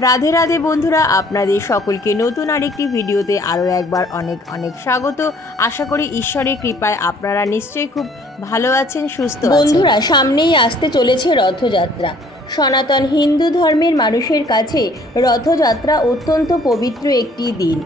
রাধে রাধে বন্ধুরা, আপনাদের সকলকে নতুন আরেকটি ভিডিওতে আরও একবার অনেক অনেক স্বাগত। আশা করি ঈশ্বরের কৃপায় আপনারা নিশ্চয়ই খুব ভালো আছেন, সুস্থ আছেন। বন্ধুরা, সামনেই আসতে চলেছে রথযাত্রা। সনাতন হিন্দু ধর্মের মানুষের কাছে রথযাত্রা অত্যন্ত পবিত্র একটি দিন।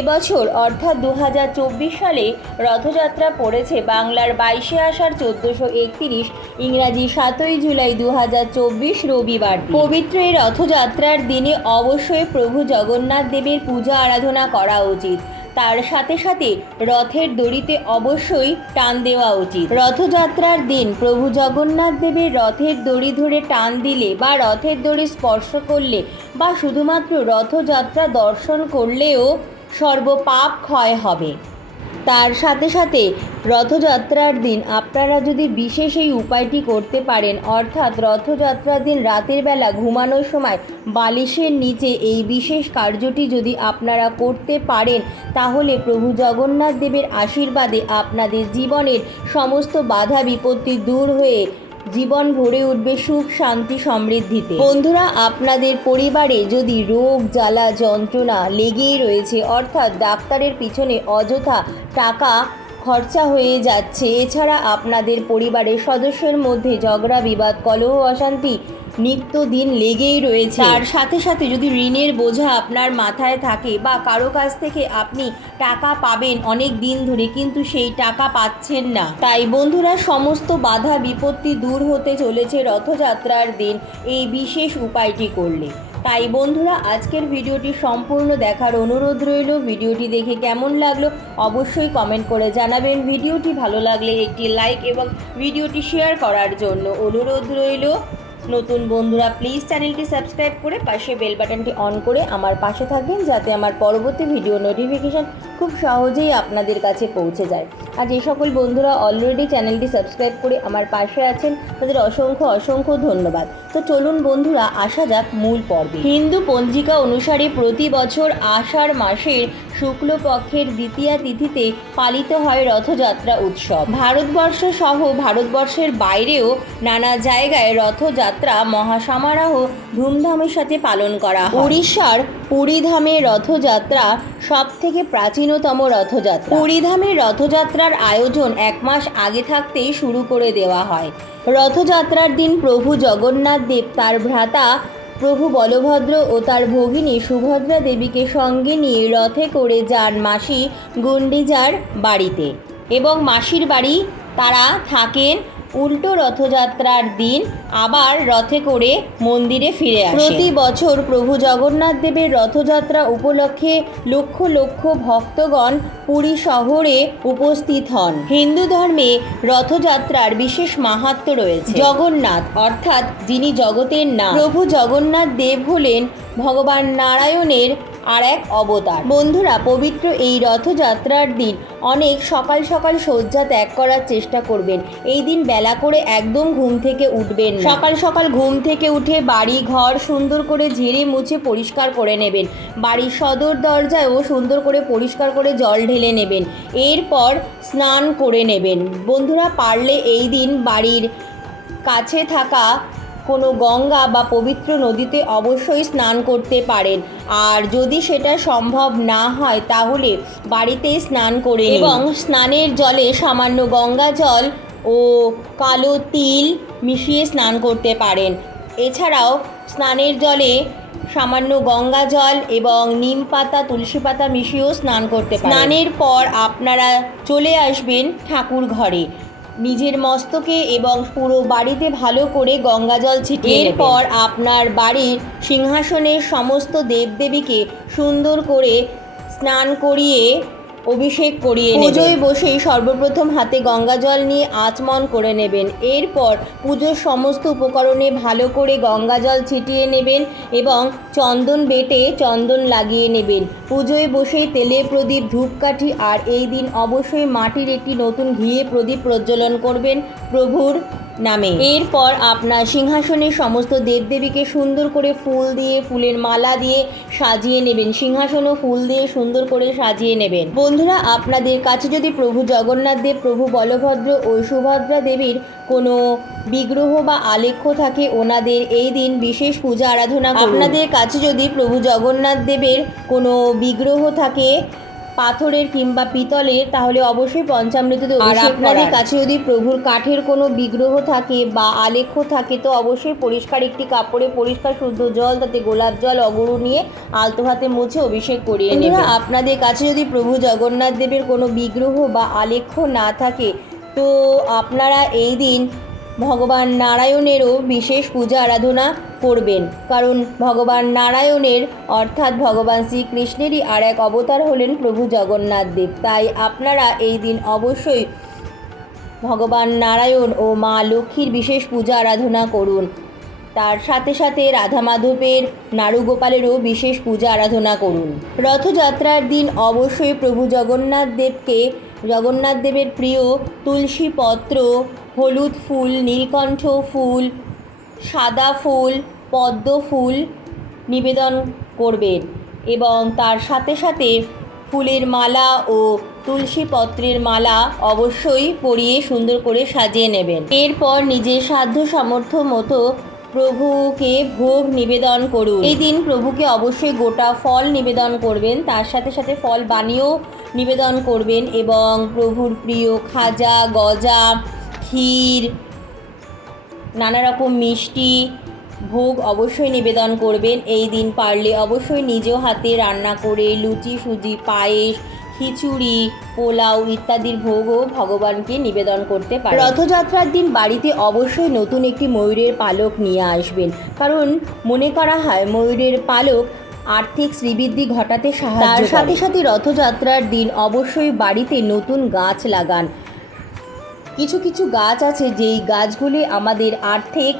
এবছর অর্থাৎ 2024 সালে রথযাত্রা পড়েছে বাংলার 22শে আষাঢ় 1431, ইংরাজি 7ই জুলাই 2024 রবিবার। পবিত্র এই রথযাত্রার দিনে অবশ্যই প্রভু জগন্নাথ দেবের পূজা আরাধনা করা উচিত। তার সাথে সাথে রথের দড়িতে অবশ্যই টান দেওয়া উচিত। রথযাত্রার দিন প্রভু জগন্নাথ দেবের রথের দড়ি ধরে টান দিলে বা রথের দড়ি স্পর্শ করলে বা শুধুমাত্র রথযাত্রা দর্শন করলেও সর্বপাপ ক্ষয় হবে। তার সাথে সাথে রথযাত্রার দিন আপনারা যদি বিশেষ এই উপায়টি করতে পারেন, অর্থাৎ রথযাত্রার দিন রাতের বেলা ঘুমানোর সময় বালিশের নিচে এই বিশেষ কার্যটি যদি আপনারা করতে পারেন, তাহলে প্রভু জগন্নাথ দেবের আশীর্বাদে আপনাদের জীবনের সমস্ত বাধা বিপত্তি দূর হয়ে জীবন ভরে উঠবে সুখ শান্তি সমৃদ্ধিতে। বন্ধুরা, আপনাদের পরিবারে যদি রোগ জ্বালা যন্ত্রণা লেগেই রয়েছে, অর্থাৎ ডাক্তারের পিছনে অযথা টাকা খরচা হয়ে যাচ্ছে, এছাড়া আপনাদের পরিবারের সদস্যের মধ্যে ঝগড়া বিবাদ কলহ অশান্তি নিত্যদিন লেগেই রয়েছে, তার সাথে সাথে যদি ঋণের বোঝা আপনার মাথায় থাকে বা কারো কাছ থেকে আপনি টাকা পাবেন অনেক দিন ধরে কিন্তু সেই টাকা পাচ্ছেন না, তাই বন্ধুরা সমস্ত বাধা বিপত্তি দূর হতে চলেছে রথযাত্রার দিন এই বিশেষ উপায়টি করলে। তাই বন্ধুরা, আজকের ভিডিওটি সম্পূর্ণ দেখার অনুরোধ রইল। ভিডিওটি দেখে কেমন লাগলো অবশ্যই কমেন্ট করে জানাবেন। ভিডিওটি ভালো লাগলে একটি লাইক এবং ভিডিওটি শেয়ার করার জন্য অনুরোধ রইল। নতুন বন্ধুরা প্লিজ চ্যানেলটি সাবস্ক্রাইব করে পাশে বেল বাটনটি অন করে আমার পাশে থাকবেন, যাতে আমার পরবর্তী ভিডিও নোটিফিকেশান খুব সহজেই আপনাদের কাছে পৌঁছে যায়। আর যে সকল বন্ধুরা অলরেডি চ্যানেলটি সাবস্ক্রাইব করে আমার পাশে আছেন তাদের অসংখ্য অসংখ্য ধন্যবাদ। তো চলুন বন্ধুরা, আসা যাক মূল পর্বে। হিন্দু পঞ্জিকা অনুসারে প্রতি বছর আষাঢ় মাসের শুক্লপক্ষের দ্বিতীয়া তিথিতে পালিত হয় রথযাত্রা উৎসব। ভারতবর্ষ সহ ভারতবর্ষের বাইরেও নানা জায়গায় রথযাত্রা মহাসমারোহ ধুমধামের সাথে পালন করা হয়। উড়িষ্যার পুরীধামে রথযাত্রা সব থেকে প্রাচীনতম রথযাত্রা। পুরীধামের রথযাত্রার আয়োজন 1 মাস আগে থাকতেই শুরু করে দেওয়া হয়। রথযাত্রার দিন প্রভু জগন্নাথ দেব তার ভ্রাতা প্রভু বলভদ্র ও তার ভগিনী সুভদ্রা দেবীকে সঙ্গে নিয়ে রথে করে যান মাসি গুন্ডিজার বাড়িতে, এবং মাসির বাড়ি তারা থাকেন উল্টো রথযাত্রার দিন আবার রথে করে মন্দিরে ফিরে আসেন। প্রতি বছর প্রভু জগন্নাথ দেবের রথযাত্রা উপলক্ষে লক্ষ লক্ষ ভক্তগণ পুরী শহরে উপস্থিত হন। হিন্দু ধর্মে রথযাত্রার বিশেষ মাহাত্ম্য রয়েছে। জগন্নাথ অর্থাৎ যিনি জগতের নাথ, প্রভু জগন্নাথ দেব হলেন ভগবান নারায়ণের আর এক অবতার। বন্ধুরা, পবিত্র এই রথযাত্রার দিন অনেক সকাল সকাল শয্যা ত্যাগ করার চেষ্টা করবেন। এই দিন বেলা করে একদম ঘুম থেকে উঠবেন না। সকাল সকাল ঘুম থেকে উঠে বাড়ি ঘর সুন্দর করে ঝেড়ে মুছে পরিষ্কার করে নেবেন। বাড়ির সদর দরজায়ও সুন্দর করে পরিষ্কার করে জল ঢেলে নেবেন। এরপর স্নান করে নেবেন। বন্ধুরা, পারলে এই দিন বাড়ির কাছে থাকা কোনো গঙ্গা বা পবিত্র নদীতে অবশ্যই স্নান করতে পারেন। আর যদি সেটা সম্ভব না হয় তাহলে বাড়িতেই স্নান করে নিন এবং স্নানের জলে সামান্য গঙ্গা জল ও কালো তিল মিশিয়ে স্নান করতে পারেন। এছাড়াও স্নানের জলে সামান্য গঙ্গা জল এবং নিম পাতা তুলসী পাতা মিশিয়েও স্নান করতে পারেন। স্নানের পর আপনারা চলে আসবেন ঠাকুর ঘরে। নিজের মস্তকে এবং পুরো বাড়িতে ভালো করে গঙ্গা জল ছিটিয়ে এরপর আপনার বাড়ির সিংহাসনের সমস্ত দেবদেবীকে সুন্দর করে স্নান করিয়ে অভিষেক করিয়ে নেবেন। পুজোয় বসেই সর্বপ্রথম হাতে গঙ্গা জল নিয়ে আচমন করে নেবেন। এরপর পুজোর সমস্ত উপকরণে ভালো করে গঙ্গা জল ছিটিয়ে নেবেন এবং চন্দন বেটে চন্দন লাগিয়ে নেবেন। পুজোয় বসেই তেলে প্রদীপ ধূপকাঠি আর এই দিন অবশ্যই মাটির একটি নতুন ঘিয়ে প্রদীপ প্রজ্বলন করবেন প্রভুর নামে। এরপর আপনার সিংহাসনের সমস্ত দেবদেবীকে সুন্দর করে ফুল দিয়ে, ফুলের মালা দিয়ে সাজিয়ে নেবেন। সিংহাসনও ফুল দিয়ে সুন্দর করে সাজিয়ে নেবেন। বন্ধুরা, আপনাদের কাছে যদি প্রভু জগন্নাথ দেব, প্রভু বলভদ্র ও সুভদ্রা দেবীর কোনো বিগ্রহ বা আলেখ্য থাকে, ওনাদের এই দিন বিশেষ পূজা আরাধনা করুন। আপনাদের কাছে যদি প্রভু জগন্নাথ দেবের কোনো বিগ্রহ থাকে পাথরের কিংবা পিতলের, তাহলে অবশ্যই পঞ্চামৃততে অভিষেক করান। আপনাদের কাছে যদি প্রভুর কাঠের কোনো বিগ্রহ থাকে বা আলেখ্য থাকে, তো অবশ্যই পরিষ্কার একটি কাপড়ে পরিষ্কার শুদ্ধ জল, তাতে গোলাপ জল, অগরু নিয়ে আলতো হাতে মুছে অভিষেক করিয়ে নেবেন। আপনাদের কাছে যদি প্রভু জগন্নাথ দেবের কোনো বিগ্রহ বা আলেখ্য না থাকে, তো আপনারা এই দিন ভগবান নারায়ণেরও বিশেষ পূজা আরাধনা করবেন। কারণ ভগবান নারায়ণের অর্থাৎ ভগবান শ্রীকৃষ্ণেরই আর এক অবতার হলেন প্রভু জগন্নাথ দেব। তাই আপনারা এই দিন অবশ্যই ভগবান নারায়ণ ও মা লক্ষ্মীর বিশেষ পূজা আরাধনা করুন। তার সাথে সাথে রাধা মাধবের, নারুগোপালেরও বিশেষ পূজা আরাধনা করুন। রথযাত্রার দিন অবশ্যই প্রভু জগন্নাথ দেবের প্রিয় তুলসী পত্র, হলুদ ফুল, নীলকণ্ঠ ফুল, সাদা ফুল, পদ্ম ফুল নিবেদন করবেন এবং তার সাথে সাথে ফুলের মালা ও তুলসী পত্রের মালা অবশ্যই পরিয়ে সুন্দর করে সাজিয়ে নেবেন। এরপর নিজের সাধ্য সামর্থ্য মতো প্রভুকে ভোগ নিবেদন করুন। এই দিন প্রভুকে অবশ্যই গোটা ফল নিবেদন করবেন, তার সাথে সাথে ফল বানিয়েও নিবেদন করবেন এবং প্রভুর প্রিয় খাজা, গজা, ক্ষীর, নানা রকম মিষ্টি ভোগ অবশ্যই নিবেদন করবেন। এই দিন পারলে অবশ্যই নিজ হাতে রান্না করে লুচি, সুজি, পায়েস, খিচুড়ি, পোলাও ইত্যাদির ভোগও ভগবানকে নিবেদন করতে পারেন। রথযাত্রার দিন বাড়িতে অবশ্যই নতুন একটি ময়ূরের পালক নিয়ে আসবেন, কারণ মনে করা হয় ময়ূরের পালক আর্থিক শ্রীবৃদ্ধি ঘটাতে সাহায্য করে। তার সাথে সাথে রথযাত্রার দিন অবশ্যই বাড়িতে নতুন গাছ লাগান। কিছু কিছু গাছ আছে যেই গাছগুলি আমাদের আর্থিক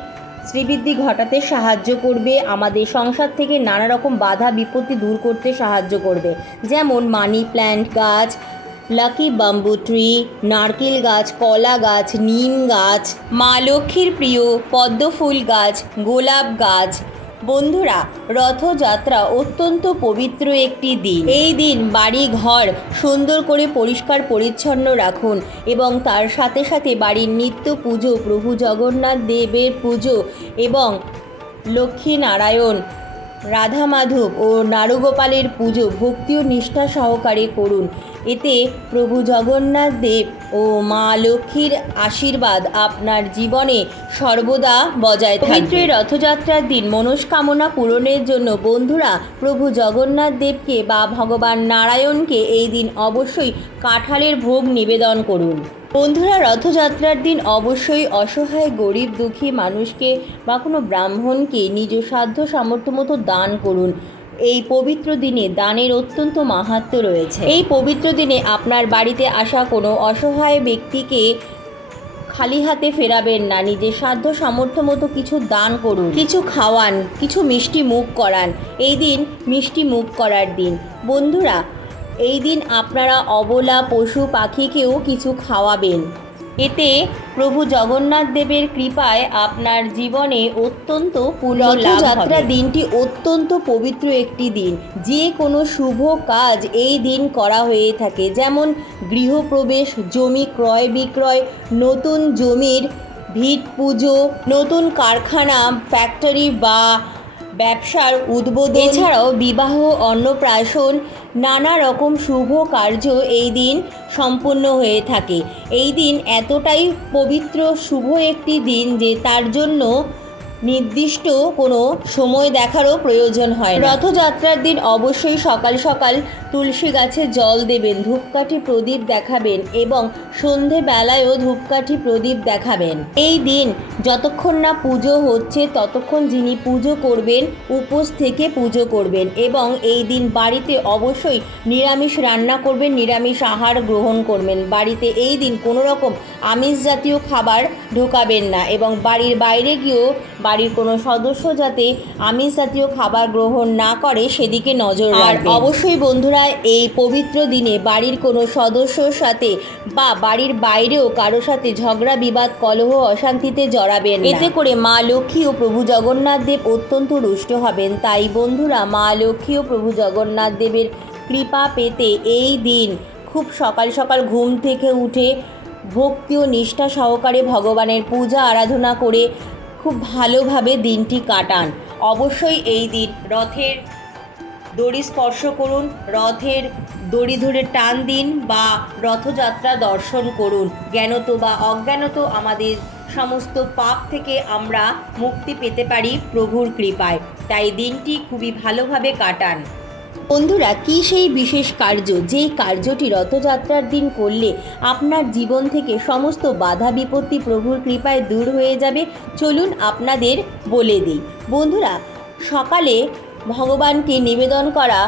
শ্রীবৃদ্ধি ঘটাতে সাহায্য করবে, আমাদের সংসার থেকে নানা রকম বাধা বিপত্তি দূর করতে সাহায্য করবে। যেমন মানি প্ল্যান্ট গাছ, লাকি বাম্বু ট্রি, নারকেল গাছ, কলা গাছ, নিম গাছ, মা লক্ষ্মীর প্রিয় পদ্ম ফুল গাছ, গোলাপ গাছ। বন্ধুরা, রথযাত্রা অত্যন্ত পবিত্র একটি দিন। এই দিন বাড়ি ঘর সুন্দর করে পরিষ্কার পরিচ্ছন্ন রাখুন এবং তার সাথে সাথে বাড়ির নিত্য পুজো, প্রভু জগন্নাথ দেবের পুজো এবং লক্ষ্মী নারায়ণ, রাধা মাধব ও নারুগোপালের পুজো ভক্তি ও নিষ্ঠা সহকারে করুন। এতে প্রভু জগন্নাথ দেব ও মা লক্ষ্মীর আশীর্বাদ আপনার জীবনে সর্বদা বজায় থাকবে। পবিত্র রথযাত্রার দিন মনস্কামনা পূরণের জন্য বন্ধুরা প্রভু জগন্নাথ দেবকে বা ভগবান নারায়ণকে এই দিন অবশ্যই কাঁঠালের ভোগ নিবেদন করুন। বন্ধুরা, রথযাত্রার দিন অবশ্যই অসহায় গরিব দুঃখী মানুষকে বা কোনো ব্রাহ্মণকে নিজ সাধ্য সামর্থ্য মতো দান করুন। এই পবিত্র দিনে দানের অত্যন্ত মাহাত্ম্য রয়েছে। এই পবিত্র দিনে আপনার বাড়িতে আসা কোনো অসহায় ব্যক্তিকে খালি হাতে ফেরাবেন না, নিজের সাধ্য সামর্থ্য মতো কিছু দান করুন, কিছু খাওয়ান, কিছু মিষ্টি মুখ করান। এই দিন মিষ্টি মুখ করার দিন। বন্ধুরা, এই দিন আপনারা অবলা পশু পাখিকেও কিছু খাওয়াবেন। এতে প্রভু জগন্নাথ দেবের কৃপায় আপনার জীবনে অত্যন্ত পুণ্য লাভ হবে। রথযাত্রা দিনটি অত্যন্ত পবিত্র একটি দিন। যে কোনো শুভ কাজ এই দিন করা হয়ে থাকে, যেমন গৃহপ্রবেশ, জমি ক্রয় বিক্রয়, নতুন জমির ভিট পুজো, নতুন কারখানা, ফ্যাক্টরি বা ব্যবসার উদ্বোধন, এছাড়াও বিবাহ, অন্নপ্রাশন, নানা রকম শুভ কার্য এই দিন সম্পন্ন হয়ে থাকে। এই দিন এতটাই পবিত্র শুভ একটি দিন যে তার জন্য নির্দিষ্ট কোনো সময় দেখারও প্রয়োজন হয় না। রথযাত্রার দিন অবশ্যই সকাল সকাল তুলসী গাছে জল দেবেন, ধূপকাঠি প্রদীপ দেখাবেন এবং সন্ধেবেলায়ও ধূপকাঠি প্রদীপ দেখাবেন। এই দিন যতক্ষণ না পুজো হচ্ছে ততক্ষণ যিনি পুজো করবেন উপোস থেকে পুজো করবেন এবং এই দিন বাড়িতে অবশ্যই নিরামিষ রান্না করবেন, নিরামিষ আহার গ্রহণ করবেন। বাড়িতে এই দিন কোনো রকম আমিষ জাতীয় খাবার ঢোকাবেন না এবং বাড়ির বাইরে গিয়েও বাড়ির কোনো সদস্য যাতে আমিষ জাতীয় খাবার গ্রহণ না করে সেদিকে নজর রাখবেন। অবশ্যই বন্ধুরা এই পবিত্র দিনে বাড়ির কোনো সদস্যর সাথে বা বাড়ির বাইরেও কারো সাথে ঝগড়া বিবাদ কলহ অশান্তিতে জড়াবেন না। এতে করে মা লক্ষ্মী ও প্রভু জগন্নাথ দেব অত্যন্ত রুষ্ট হবেন। তাই বন্ধুরা মা লক্ষ্মী ও প্রভু জগন্নাথ দেবের কৃপা পেতে এই দিন খুব সকাল সকাল ঘুম থেকে উঠে ভক্তি ও নিষ্ঠা সহকারে ভগবানের পূজা আরাধনা করে খুব ভালোভাবে দিনটি কাটান। অবশ্যই এই দিন রথের দড়ি স্পর্শ করুন, রথের দড়ি ধরে টান দিন বা রথযাত্রা দর্শন করুন। জ্ঞানত বা অজ্ঞানত আমাদের সমস্ত পাপ থেকে আমরা মুক্তি পেতে পারি প্রভুর কৃপায়। তাই দিনটি খুবই ভালোভাবে কাটান। বন্ধুরা, কি সেই বিশেষ কার্য যেই কার্যটি রথযাত্রার দিন করলে আপনার জীবন থেকে সমস্ত বাধা বিপত্তি প্রভুর কৃপায় দূর হয়ে যাবে? চলুন আপনাদের বলে দিই। বন্ধুরা, সকালে ভগবানকে নিবেদন করা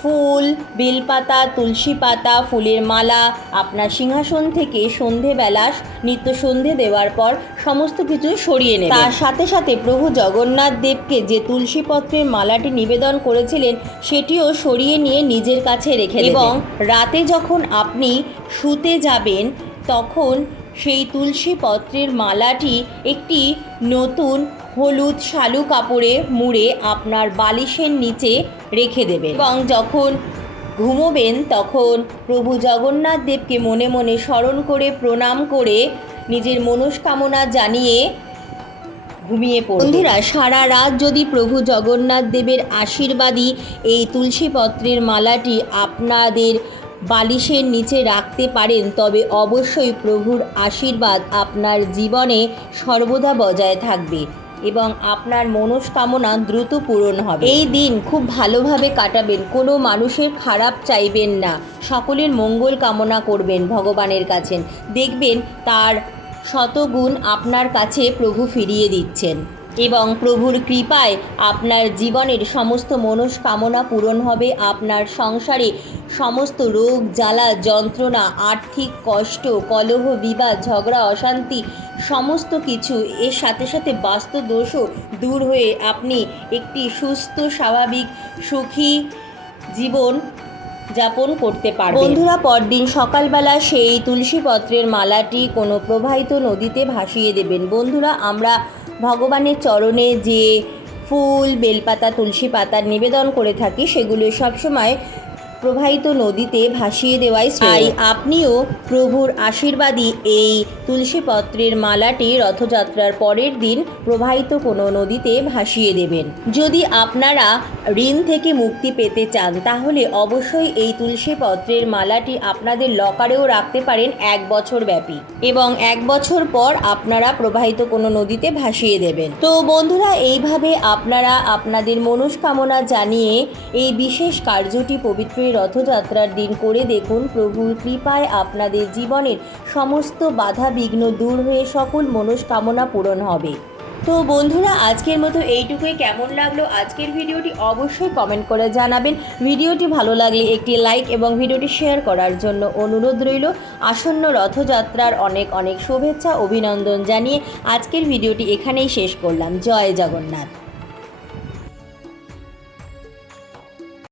ফুল, বেলপাতা, তুলসী পাতা, ফুলের মালা আপনার সিংহাসন থেকে সন্ধেবেলা নিত্য সন্ধে দেওয়ার পর সমস্ত কিছু সরিয়ে নেবেন। তার সাথে সাথে প্রভু জগন্নাথ দেবকে যে তুলসী পত্রের মালাটি নিবেদন করেছিলেন সেটিও সরিয়ে নিয়ে নিজের কাছে রেখে দেবেন। এবং রাতে যখন আপনি শুতে যাবেন তখন সেই তুলসী পত্রের মালাটি একটি নতুন হলুদ শালু কাপড়ে মুড়ে আপনার বালিশের নিচে রেখে দেবেন। এবং যখন ঘুমোবেন তখন প্রভু জগন্নাথ দেবকে মনে মনে স্মরণ করে প্রণাম করে নিজের মনস্কামনা জানিয়ে ঘুমিয়ে পড়ুন। বন্ধুরা, সারা রাত যদি প্রভু জগন্নাথ দেবের আশীর্বাদী এই তুলসী পত্রের মালাটি আপনাদের বালিশের নিচে রাখতে পারেন তবে অবশ্যই প্রভুর আশীর্বাদ আপনার জীবনে সর্বদা বজায় থাকবে এবং আপনার মনস্কামনা দ্রুত পূরণ হবে। এই দিন খুব ভালোভাবে কাটাবেন, কোনো মানুষের খারাপ চাইবেন না, সকলের মঙ্গল কামনা করবেন ভগবানের কাছে। দেখবেন তার শতগুণ আপনার কাছে প্রভু ফিরিয়ে দিচ্ছেন এবং প্রভুর কৃপায় আপনার জীবনের সমস্ত মনস্কামনা পূরণ হবে। আপনার সংসারে সমস্ত রোগ জ্বালা যন্ত্রণা, আর্থিক কষ্ট, কলহ বিবাদ, ঝগড়া অশান্তি সমস্ত কিছু এর সাথে সাথে বাস্তু দোষও দূর হয়ে আপনি একটি সুস্থ স্বাভাবিক সুখী জীবন যাপন করতে পারবেন। বন্ধুরা, পরদিন সকালবেলা সেই তুলসী পত্রের মালাটি কোনো প্রবাহিত নদীতে ভাসিয়ে দেবেন। বন্ধুরা, আমরা ভগবানের চরণে যে ফুল, বেলপাতা, তুলসী পাতার নিবেদন করে থাকি সেগুলো সবসময় প্রবাহিত নদীতে ভাসিয়ে দেওয়াই শ্রেয়। আপনিও প্রভুর আশীর্বাদী এই তুলসী পত্রের মালাটি রথযাত্রার পরের দিন প্রবাহিত কোনো নদীতে ভাসিয়ে দেবেন। যদি আপনারা ঋণ থেকে মুক্তি পেতে চান তাহলে অবশ্যই এই তুলসী পত্রের মালাটি আপনাদের লকারেও রাখতে পারেন 1 বছর ব্যাপী এবং 1 বছর পর আপনারা প্রবাহিত কোনো নদীতে ভাসিয়ে দেবেন। তো বন্ধুরা, এইভাবে আপনারা আপনাদের মনস্কামনা জানিয়ে এই বিশেষ কার্যটি পবিত্র রথযাত্রার দিন করে দেখুন। প্রভুর কৃপায় আপনাদের জীবনের সমস্ত বাধা বিঘ্ন দূর হয়ে সকল মনস্কামনা পূরণ হবে। তো বন্ধুরা, আজকের মতো এইটুকুই। কেমন লাগলো আজকের ভিডিওটি অবশ্যই কমেন্ট করে জানাবেন। ভিডিওটি ভালো লাগলে একটি লাইক এবং ভিডিওটি শেয়ার করার জন্য অনুরোধ রইল। আসন্ন রথযাত্রার অনেক অনেক শুভেচ্ছা অভিনন্দন জানিয়ে আজকের ভিডিওটি এখানেই শেষ করলাম। জয় জগন্নাথ।